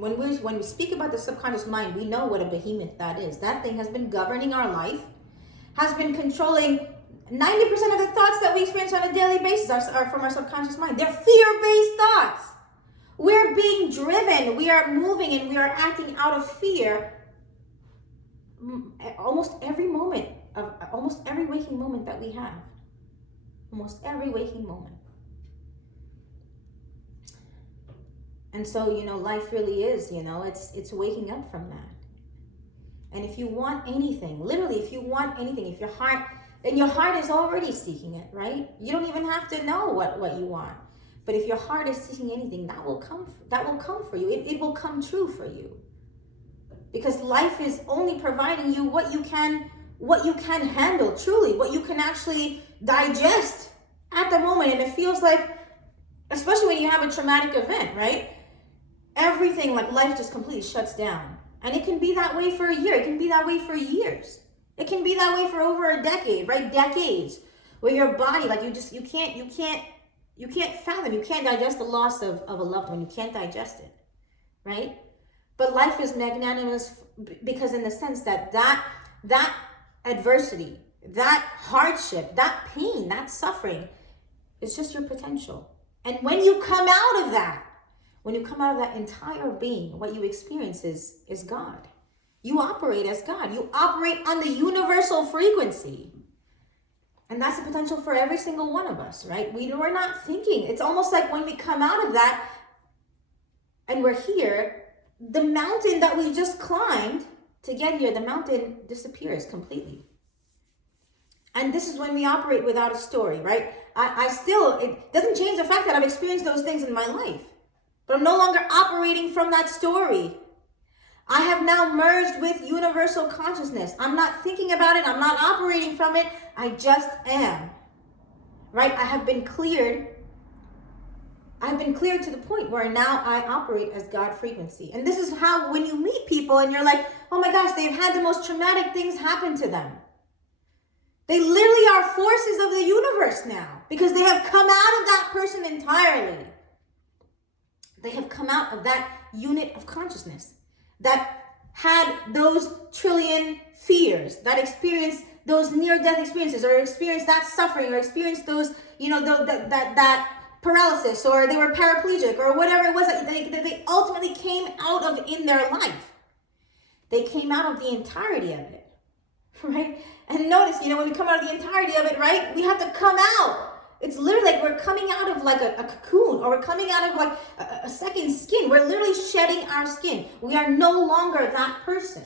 When we speak about the subconscious mind, we know what a behemoth that is. That thing has been governing our life, has been controlling 90% of the thoughts that we experience on a daily basis are from our subconscious mind. They're fear-based thoughts. We're being driven, we are moving, and we are acting out of fear almost every waking moment that we have. Almost every waking moment. And so, life really is, it's waking up from that. And if you want anything, literally, if you want anything, if your heart is already seeking it, right? You don't even have to know what you want. But if your heart is seeking anything, that will come for you. It will come true for you. Because life is only providing you what you can handle, truly, what you can actually digest at the moment. And it feels like, especially when you have a traumatic event, right? Everything, like life just completely shuts down. And it can be that way for a year. It can be that way for years. It can be that way for over a decade, right? Decades. Where your body, like you can't fathom, you can't digest the loss of a loved one. You can't digest it, right? But life is magnanimous because in the sense that adversity, that hardship, that pain, that suffering is just your potential. And when you come out of that entire being, what you experience is God. You operate as God. You operate on the universal frequency. And that's the potential for every single one of us, right? We're not thinking. It's almost like when we come out of that and we're here, the mountain that we just climbed to get here, the mountain disappears completely. And this is when we operate without a story, right? It doesn't change the fact that I've experienced those things in my life. But I'm no longer operating from that story. I have now merged with universal consciousness. I'm not thinking about it. I'm not operating from it. I just am. Right? I have been cleared. I've been cleared to the point where now I operate as God frequency. And this is how when you meet people and you're like, oh my gosh, they've had the most traumatic things happen to them. They literally are forces of the universe now because they have come out of that person entirely. They have come out of that unit of consciousness that had those trillion fears, that experienced those near-death experiences, or experienced that suffering, or experienced those, that paralysis, or they were paraplegic, or whatever it was that they ultimately came out of in their life. They came out of the entirety of it, right? And notice, when we come out of the entirety of it, right, we have to come out. It's literally like we're coming out of like a cocoon, or we're coming out of like a second skin. We're literally shedding our skin. We are no longer that person.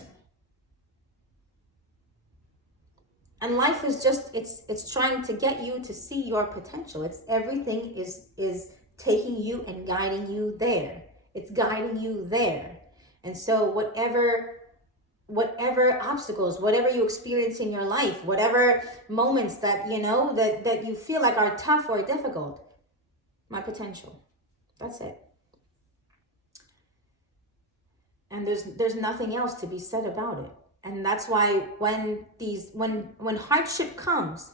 And life is just, it's trying to get you to see your potential. Everything is taking you and guiding you there. It's guiding you there. And so whatever obstacles, whatever you experience in your life, whatever moments that, that you feel like are tough or difficult, my potential. That's it. And there's nothing else to be said about it. And that's why when hardship comes,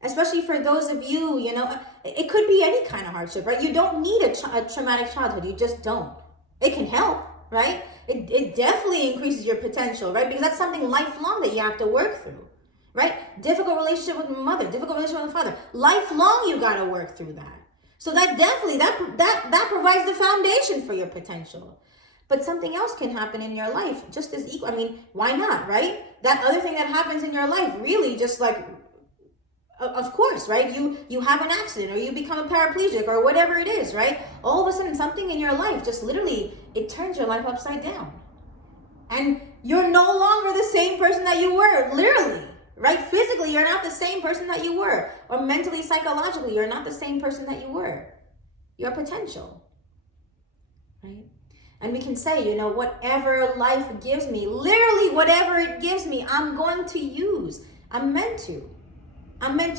especially for those of you, it could be any kind of hardship, right? You don't need a traumatic childhood. You just don't. It can help, right? It definitely increases your potential, right? Because that's something lifelong that you have to work through, right? Difficult relationship with mother, difficult relationship with father. Lifelong, you got to work through that. So that definitely, that provides the foundation for your potential. But something else can happen in your life just as equal. I mean, why not, right? That other thing that happens in your life, really just like, of course, right? You have an accident, or you become a paraplegic, or whatever it is, right? All of a sudden, something in your life just literally, it turns your life upside down. And you're no longer the same person that you were, literally, right? Physically, you're not the same person that you were. Or mentally, psychologically, you're not the same person that you were. Your potential, right? And we can say, whatever life gives me, literally whatever it gives me, I'm going to use. I'm meant to.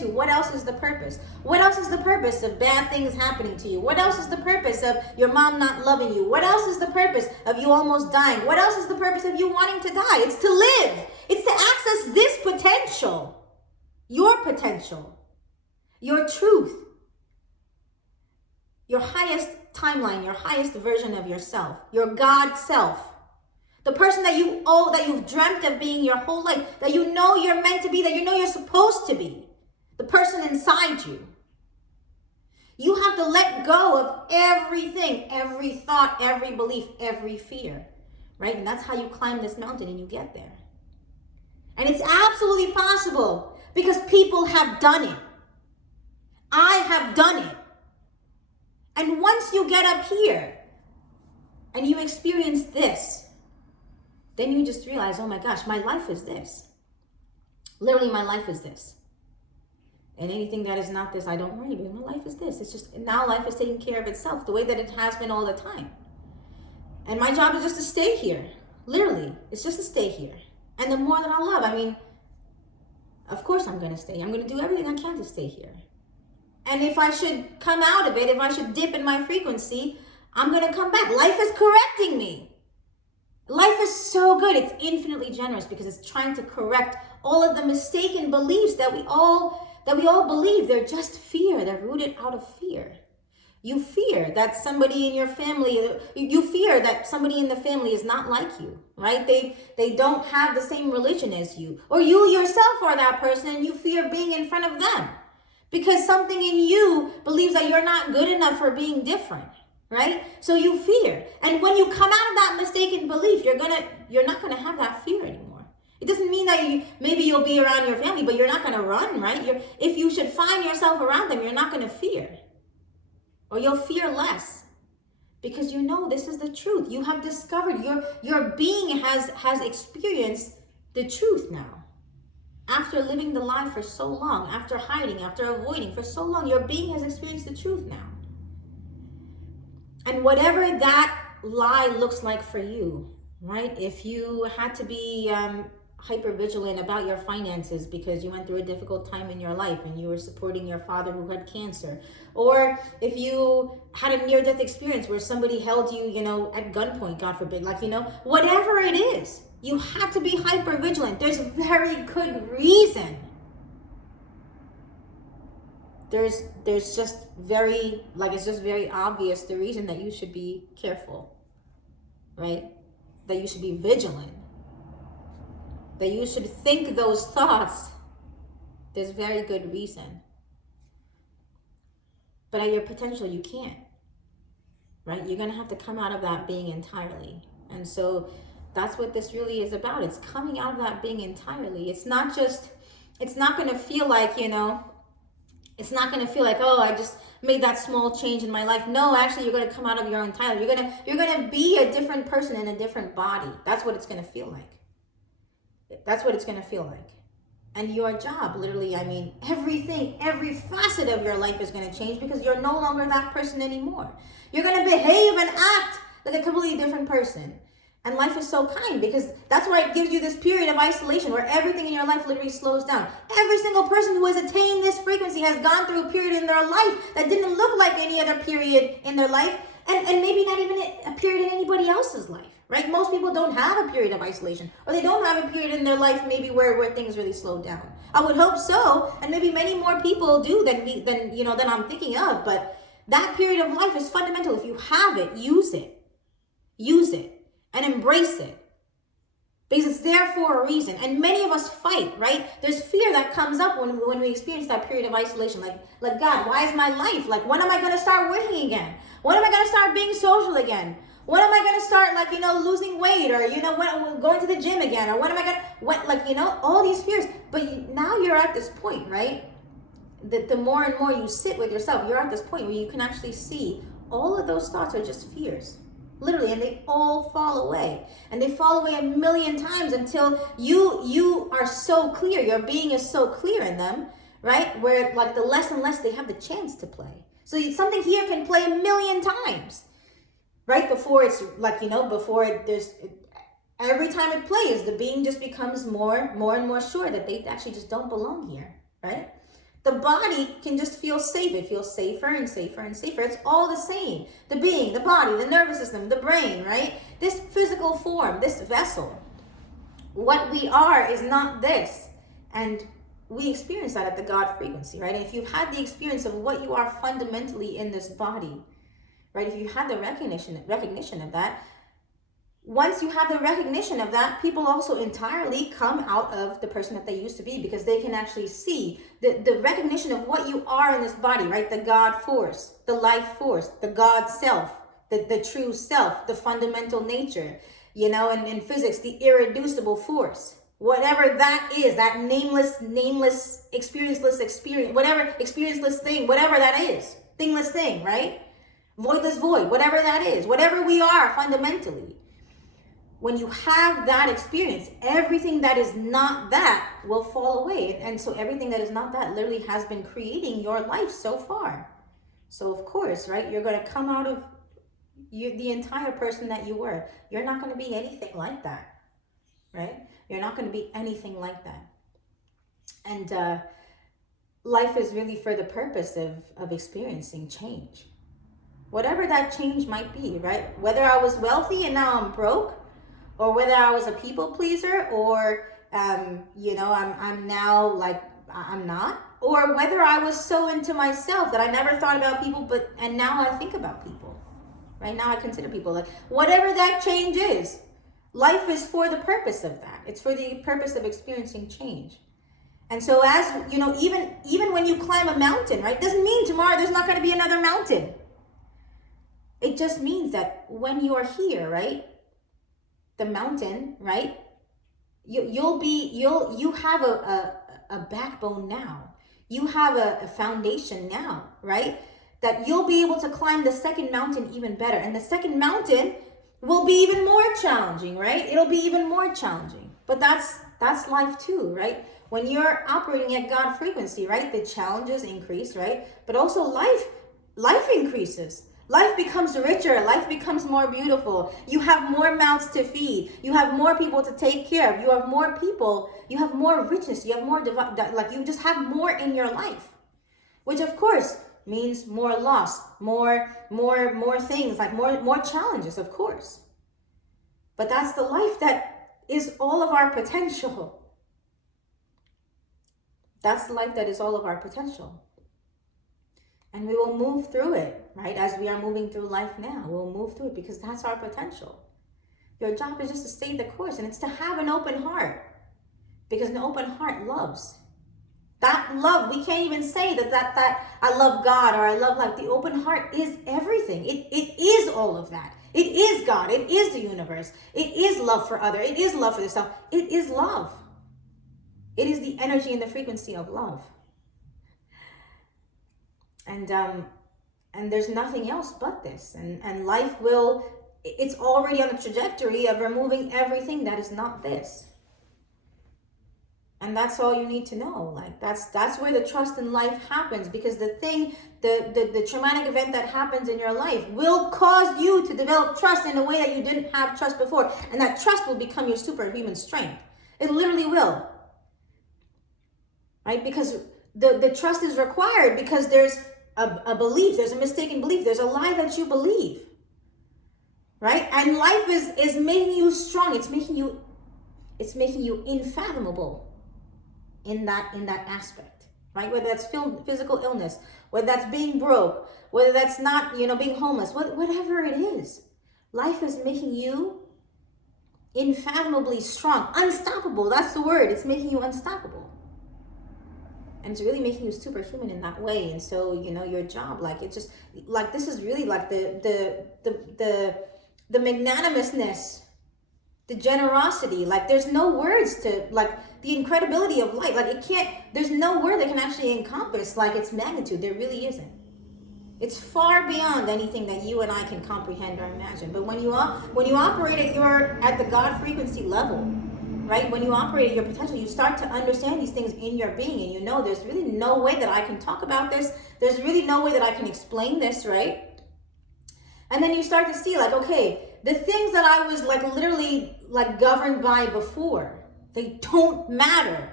What else is the purpose? What else is the purpose of bad things happening to you? What else is the purpose of your mom not loving you? What else is the purpose of you almost dying? What else is the purpose of you wanting to die? It's to live. It's to access this potential. Your potential. Your truth. Your highest timeline, your highest version of yourself, your God self. The person that you've dreamt of being your whole life, that you know you're meant to be, that you know you're supposed to be. The person inside you. You have to let go of everything, every thought, every belief, every fear, right? And that's how you climb this mountain and you get there. And it's absolutely possible because people have done it. I have done it. And once you get up here and you experience this, then you just realize, oh my gosh, my life is this. Literally, my life is this. And anything that is not this, I don't worry about. My life is this. It's just, now life is taking care of itself the way that it has been all the time. And my job is just to stay here. Literally, it's just to stay here. And the more that I love, I mean, of course I'm going to stay. I'm going to do everything I can to stay here. And if I should come out of it, if I should dip in my frequency, I'm going to come back. Life is correcting me. Life is so good. It's infinitely generous because it's trying to correct all of the mistaken beliefs that we all believe. They're just fear. They're rooted out of fear. You fear that somebody in your family, you fear that somebody in the family is not like you, right? They don't have the same religion as you. Or you yourself are that person and you fear being in front of them. Because something in you believes that you're not good enough for being different, right? So you fear. And when you come out of that mistaken belief, you're not gonna have that fear anymore. It doesn't mean that maybe you'll be around your family, but you're not gonna run, right? If you should find yourself around them, you're not gonna fear. Or you'll fear less. Because you know this is the truth. You have discovered, your being has experienced the truth now. After living the lie for so long, after hiding, after avoiding for so long, your being has experienced the truth now. And whatever that lie looks like for you, right? If you had to be hyper vigilant about your finances because you went through a difficult time in your life and you were supporting your father who had cancer, or if you had a near-death experience where somebody held you, at gunpoint, God forbid, whatever it is, you have to be hyper vigilant. There's very good reason. There's just it's just very obvious the reason that you should be careful, right? That you should be vigilant. That you should think those thoughts. There's very good reason. But at your potential, you can't, right? You're going to have to come out of that being entirely. And so that's what this really is about. It's coming out of that being entirely. It's not going to feel like, it's not going to feel like, oh, I just made that small change in my life. No, actually, you're going to come out of your entirety. You're going to be a different person in a different body. That's what it's going to feel like. That's what it's going to feel like. And your job, literally, everything, every facet of your life is going to change because you're no longer that person anymore. You're going to behave and act like a completely different person. And life is so kind because that's why it gives you this period of isolation where everything in your life literally slows down. Every single person who has attained this frequency has gone through a period in their life that didn't look like any other period in their life, and maybe not even a period in anybody else's life, right? Most people don't have a period of isolation, or they don't have a period in their life maybe where things really slow down. I would hope so, and maybe many more people do than I'm thinking of, but that period of life is fundamental. If you have it, use it. Use it. And embrace it. Because it's there for a reason. And many of us fight, right? There's fear that comes up when we experience that period of isolation. Like God, why is my life? When am I going to start working again? When am I going to start being social again? When am I going to start, losing weight? Or, going to the gym again? Or when am I going to, all these fears. But now you're at this point, right? The more and more you sit with yourself, you're at this point where you can actually see all of those thoughts are just fears. Literally, and they all fall away. And they fall away 1,000,000 times until you are so clear, your being is so clear in them, right? Where the less and less they have the chance to play. So something here can play 1,000,000 times, right? Before it's every time it plays, the being just becomes more and more sure that they actually just don't belong here, right? The body can just feel safe. It feels safer and safer and safer. It's all the same. The being, the body, the nervous system, the brain, right? This physical form, this vessel. What we are is not this. And we experience that at the God frequency, right? And if you've had the experience of what you are fundamentally in this body, right? If you have the recognition of that, once you have the recognition of that, people also entirely come out of the person that they used to be, because they can actually see the recognition of what you are in this body, right? The God force, the life force, the God self, the true self, the fundamental nature, you know, and in physics, the irreducible force. Whatever that is, that nameless, experienceless experience, whatever experienceless thing, whatever that is, thingless thing, right? Voidless void, whatever that is, whatever we are fundamentally. When you have that experience, everything that is not that will fall away. And so everything that is not that literally has been creating your life so far. So of course, right, you're going to come out of the entire person that you were. You're not going to be anything like that, right? You're not going to be anything like that. And life is really for the purpose of experiencing change. Whatever that change might be, right? Whether I was wealthy and now I'm broke, or whether I was a people pleaser, or you know, I'm now like I'm not, or whether I was so into myself that I never thought about people, and now I think about people. Right now I consider people. Like, whatever that change is, life is for the purpose of that. It's for the purpose of experiencing change. And so, as you know, even when you climb a mountain, right, doesn't mean tomorrow there's not going to be another mountain. It just means that when you are here, right, the mountain, right, you have a backbone now. You have a foundation now, right, that you'll be able to climb the second mountain even better. And the second mountain will be even more challenging, right? It'll be even more challenging. But that's life too, right? When you're operating at God frequency, right, the challenges increase, right? But also life increases. Life becomes richer. Life becomes more beautiful. You have more mouths to feed. You have more people to take care of. You have more people. You have more richness. You have more, like you just have more in your life, which of course means more loss, more things, like more challenges, of course. But that's the life that is all of our potential. That's the life that is all of our potential. And we will move through it, right? As we are moving through life now, we'll move through it because that's our potential. Your job is just to stay the course, and it's to have an open heart, because an open heart loves. That love, we can't even say that I love God or I love life. The open heart is everything. It is all of that. It is God. It is the universe. It is love for other. It is love for yourself. It is love. It is the energy and the frequency of love. And there's nothing else but this. And life it's already on the trajectory of removing everything that is not this. And that's all you need to know. Like that's where the trust in life happens, because the traumatic event that happens in your life will cause you to develop trust in a way that you didn't have trust before. And that trust will become your superhuman strength. It literally will. Right? Because the trust is required, because there's a belief, there's a mistaken belief, there's a lie that you believe. Right? And life is making you strong. It's making you unfathomable in that aspect, right? Whether that's physical illness, whether that's being broke, whether that's not, being homeless, whatever it is, life is making you unfathomably strong, unstoppable. That's the word. It's making you unstoppable, and it's really making you superhuman in that way. And so, your job, like, it's just like, this is really like the magnanimousness, the generosity, like there's no words to, like, the incredibility of life. Like, there's no word that can actually encompass like its magnitude. There really isn't. It's far beyond anything that you and I can comprehend or imagine. But when you operate at the God frequency level, right? When you operate at your potential, you start to understand these things in your being, and there's really no way that I can talk about this. There's really no way that I can explain this, right? And then you start to see, like, okay, the things that I was like literally like governed by before, they don't matter.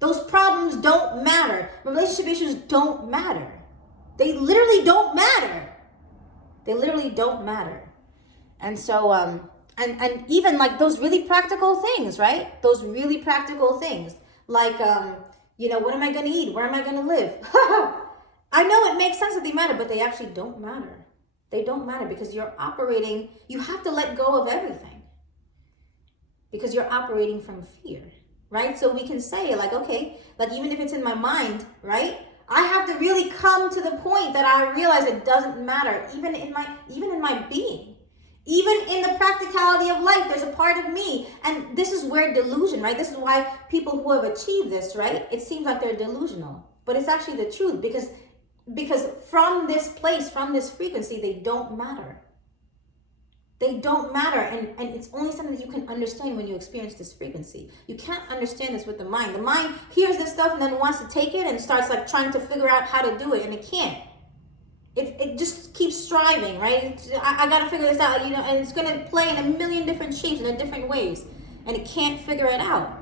Those problems don't matter. Relationship issues don't matter. They literally don't matter. They literally don't matter. And so, and even like those really practical things, right? Those really practical things, like, what am I going to eat? Where am I going to live? I know it makes sense that they matter, but they actually don't matter. They don't matter because you're operating, you have to let go of everything because you're operating from fear, right? So we can say like, okay, like even if it's in my mind, right? I have to really come to the point that I realize it doesn't matter, even in my being. Even in the practicality of life, there's a part of me. And this is where delusion, right? This is why people who have achieved this, right? It seems like they're delusional. But it's actually the truth because from this place, from this frequency, they don't matter. They don't matter. And it's only something that you can understand when you experience this frequency. You can't understand this with the mind. The mind hears this stuff and then wants to take it and starts like trying to figure out how to do it, and it can't. It just keeps striving, right? I got to figure this out, and it's going to play in a million different shapes, in different ways, and it can't figure it out.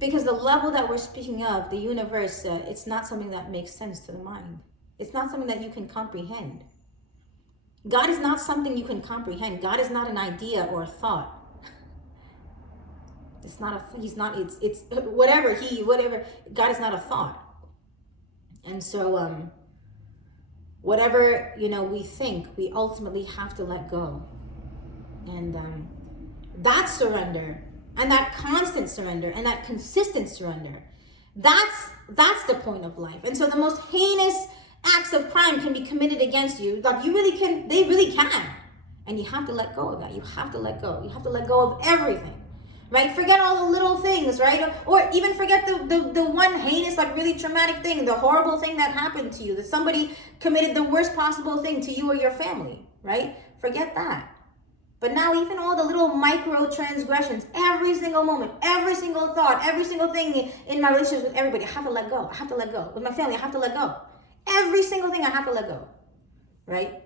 Because the level that we're speaking of, the universe, it's not something that makes sense to the mind. It's not something that you can comprehend. God is not something you can comprehend. God is not an idea or a thought. It's whatever. God is not a thought. And so, whatever, we think, we ultimately have to let go. And that surrender, and that constant surrender, and that consistent surrender, that's the point of life. And so the most heinous acts of crime can be committed against you. Like they really can. And you have to let go of that. You have to let go. You have to let go of everything. Right? Forget all the little things, right? Or even forget the one heinous, like really traumatic thing, the horrible thing that happened to you, that somebody committed the worst possible thing to you or your family, right? Forget that. But now even all the little micro transgressions, every single moment, every single thought, every single thing in my relationships with everybody, I have to let go. I have to let go. With my family, I have to let go. Every single thing I have to let go, right?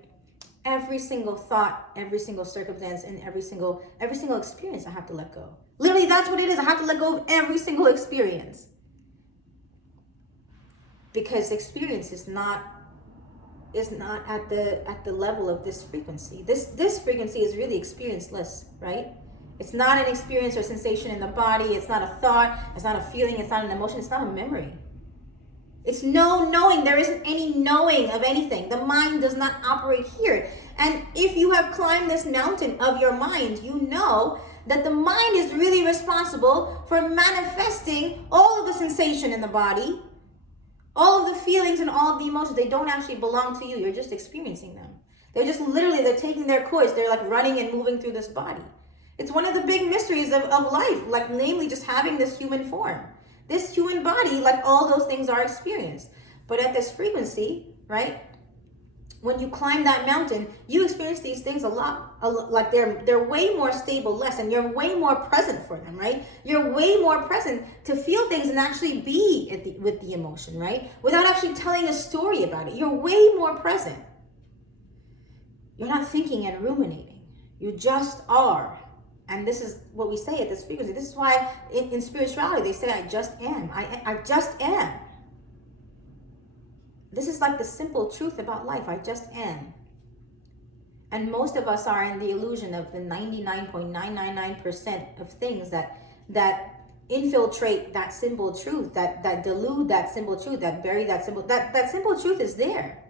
Every single thought, every single circumstance, and every single experience I have to let go. Literally, that's what it is. I have to let go of every single experience. Because experience is not at the level of this frequency. This frequency is really experienceless, right? It's not an experience or sensation in the body. It's not a thought. It's not a feeling. It's not an emotion. It's not a memory. It's no knowing. There isn't any knowing of anything. The mind does not operate here. And if you have climbed this mountain of your mind, you know that the mind is really responsible for manifesting all of the sensation in the body, all of the feelings and all of the emotions. They don't actually belong to you. You're just experiencing them. They're taking their course. They're like running and moving through this body. It's one of the big mysteries of life, like namely just having this human form. This human body, like all those things are experienced. But at this frequency, right? When you climb that mountain, you experience these things a lot like they're way more stable, and you're way more present for them, right? You're way more present to feel things and actually be with the emotion, right? Without actually telling a story about it. You're way more present. You're not thinking and ruminating. You just are. And this is what we say at this frequency. This is why in spirituality, they say, I just am. I just am. This is like the simple truth about life. I just am. And most of us are in the illusion of the 99.999% of things that infiltrate that simple truth, that delude that simple truth, that bury that simple, that simple truth is there.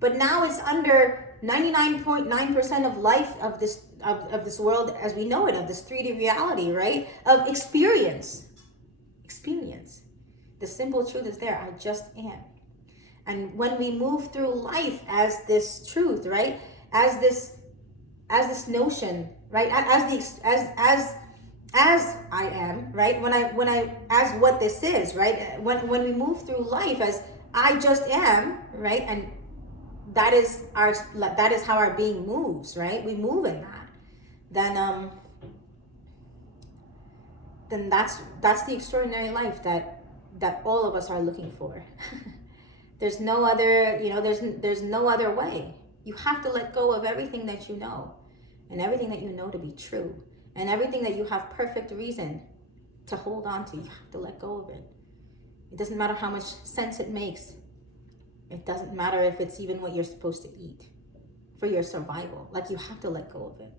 But now it's under 99.9% of life of this world as we know it, of this 3D reality, right? Of experience. The simple truth is there. I just am. And when we move through life as this truth, right? As this notion, right? As I am, right? When I as what this is, right? When we move through life as I just am, right? And that is how our being moves, right? We move in that. Then that's the extraordinary life that all of us are looking for. There's no other, there's no other way. You have to let go of everything that you know, and everything that you know to be true, and everything that you have perfect reason to hold on to. You have to let go of it. It doesn't matter how much sense it makes. It doesn't matter if it's even what you're supposed to eat for your survival. Like, you have to let go of it.